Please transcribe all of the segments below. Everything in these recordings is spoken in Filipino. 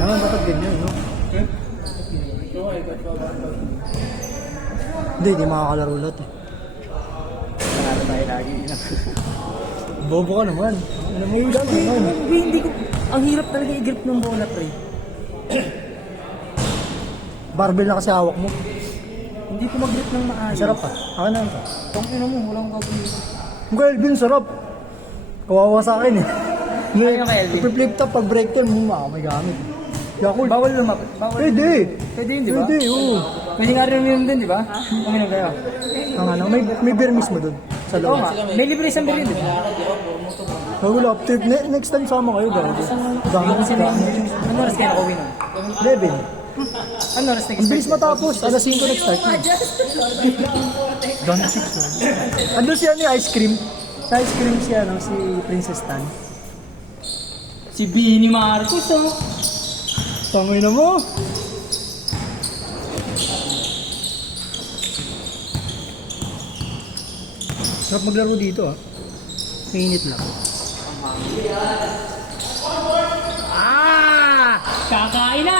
Naman dapat ganyan, no? Hindi makakalaro lahat eh. Panalo tayo lagi. Bobo ka naman. Ano mo yung gano'n naman? Hindi ko... Ang hirap talaga i-grip ng bola, pre. Barbell na kasi hawak mo. Hindi ko mag-grip ng maayos. Sarap pa. Akin na. Tong ina mo, walang gagawin. Ang Elvin, sarap. Kawawa sa akin eh. Ano ka, Elvin? Flip top pag break time, may gamit. Yakult. Bawal lumapit. Bawal. Pwede. Pwede yun, di ba? Pwede, oo. Pwede nga rin yun din, di ba? Kami na kayo. Ang ano, may beer mismo doon. Sa Oo loob. nga. May libre isang bilhin, di ba? Wala. Next time sama kayo, gago. Dami. Ano oras kayo nakauwi nun? 11. Ano oras Ang bilis nag-expect? matapos. Alas 5 nag-start. Gone 6. Ando siya ni ice cream. Sa ice cream siya, no? Si Princess Tan. Si Bini Marcos, oh. Pangoy na mo. Sarap maglaro dito ah. Mainit lang. Kakain na!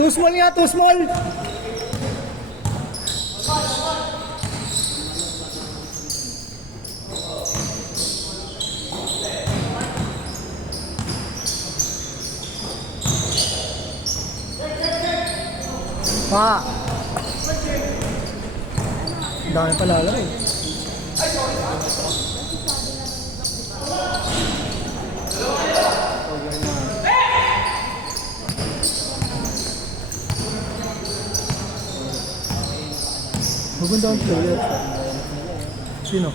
Too small nga, too small! Pa! Dami pala laro eh. Maganda ang player. Sino?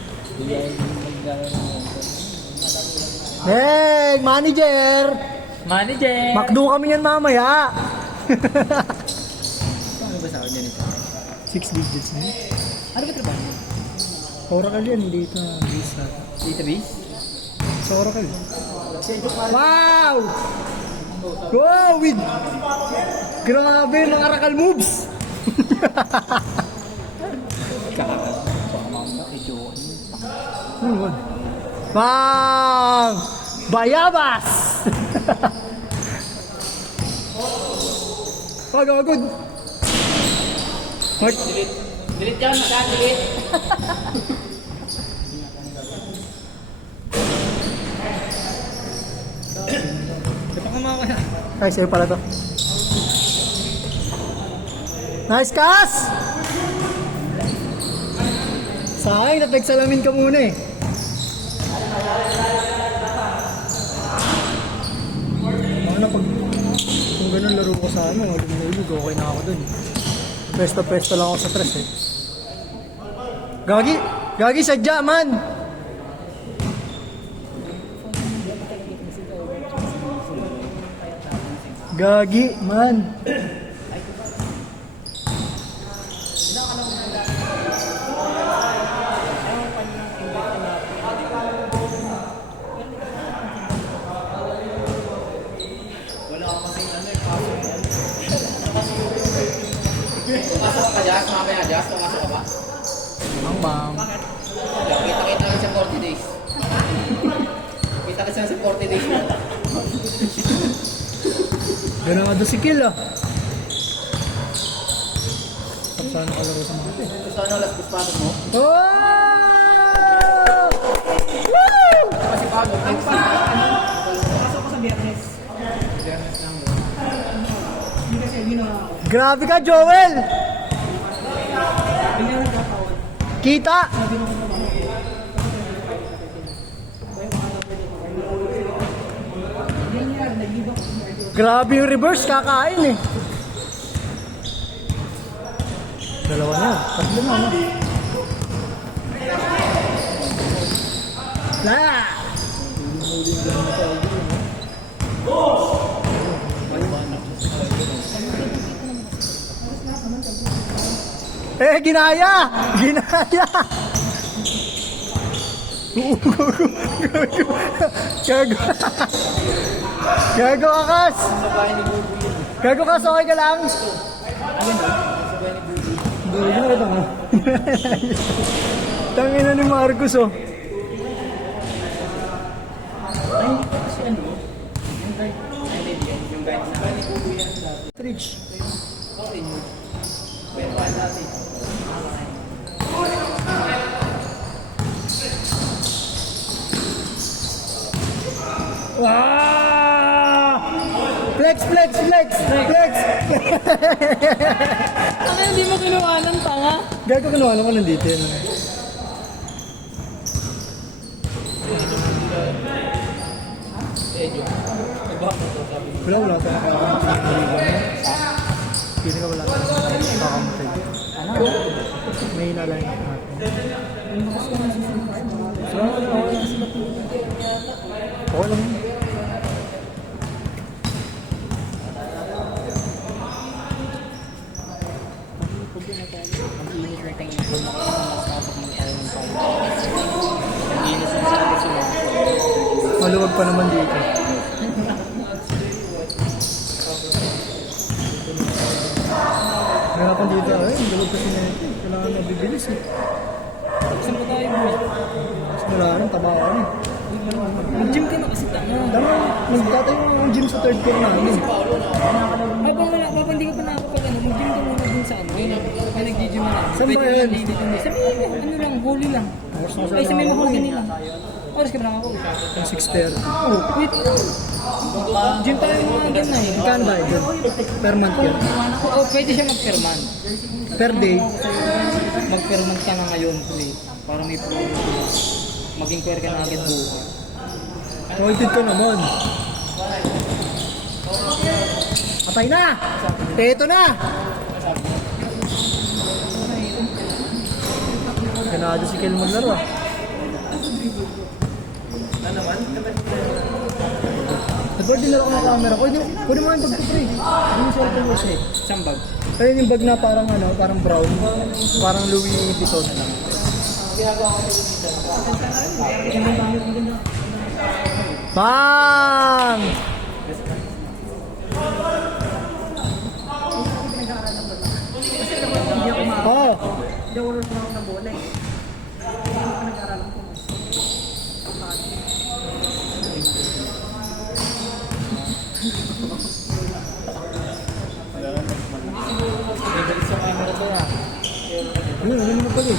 Hey, manager! Manager! Makdo kami yan mamaya! Ano ba sa akin nito? 6 digits na yun. Ano ba trabaho mo? Oracle yan, data base natin. Database? Sa Oracle. Wow! Wow! With... Grabe, mga Oracle moves! Ano ba? Bang! Bayabas! Pagagod! Mark! Delete yan, delete. Dapat ka mamaya. Ay, sa'yo pala to. Nice cast! Sayang, napagsalamin ka muna eh. Ano pag kung ganun laro ko sa ano, lumulog, okay na ako dun. Pesto lang ako sa tres eh. Gagi sadya man! Gagi man! Pumasok ka, Jazz. Mamaya, Jazz. Pumasok ka ba? Bang bang. Kita-kita lang sa 40 days. Kita-kita lang sa 40 days mo. Ganado si Kill ah. Tapos saan nakalaro sa mga eh. Kung saan alas pasok mo? Oh! Kasi bago. Pasok ko sa biyernes. Hindi kasi yun ang... Grabe ka, Joel! Kita! Grabe yung reverse, kakain eh. Dalawa na, tatlo na, no? La! Eh, ginaya! Ginaya! Gago. Gago akas! Gago ka, okay ka lang? Hindi, ginagata mo. Tangina ni Marcos, oh. Ay, kasi ano? Yung guard, Stretch. Wow! Flex, flex, flex, flex! Ano hindi mo kinuha ng tanga? Gago kinuha ko nandito yun. Wala pa Pili ka wala pa kakamatay. Ano? May inalan natin. So, okay lang. Ang init na tingin ko na nakasapag mo tayo ng pala. Ang init na sabi sumasok. Maluwag pa naman dito. Meron akong dito, ay, maluwag kasi na ito. Kailangan na bibilis eh. Saan ba tayo mo? Mas wala rin, taba ka rin. Mag-gym ka na kasi tanga. Tama, nagtatayo yung gym sa third floor namin. Habang hindi ka pa nakakapagano, mag-gym ka muna dun sa ano. May nag-gym na. Saan ba yan? Sa may ano lang, holy lang. Ay, sa may mahogany lang. Oras ka ba nakako? Yung 6:30. Oh, wait lang. Gym tayo mga gym na eh. Magkano ba yun? Per month yun? Oh, pwede siya mag-per month. Per day? Mag-per month ka na ngayon, pre. Para may maging queer ka na agad bukas. Quality ka naman. Patay na! Peto na! Ganado si Kel maglaro ah. Nag-board din ako ng camera ko. Pwede mo yung bag ko pre. Hindi yung cellphone mo siya eh. Saan bag? Ayun yung bag na parang ano, parang brown. Parang Louis Vuitton na lang. Bang! Oh. Hindi ako nung na bola eh. Hindi ako nag-aaralan ko. Ano mo pala eh?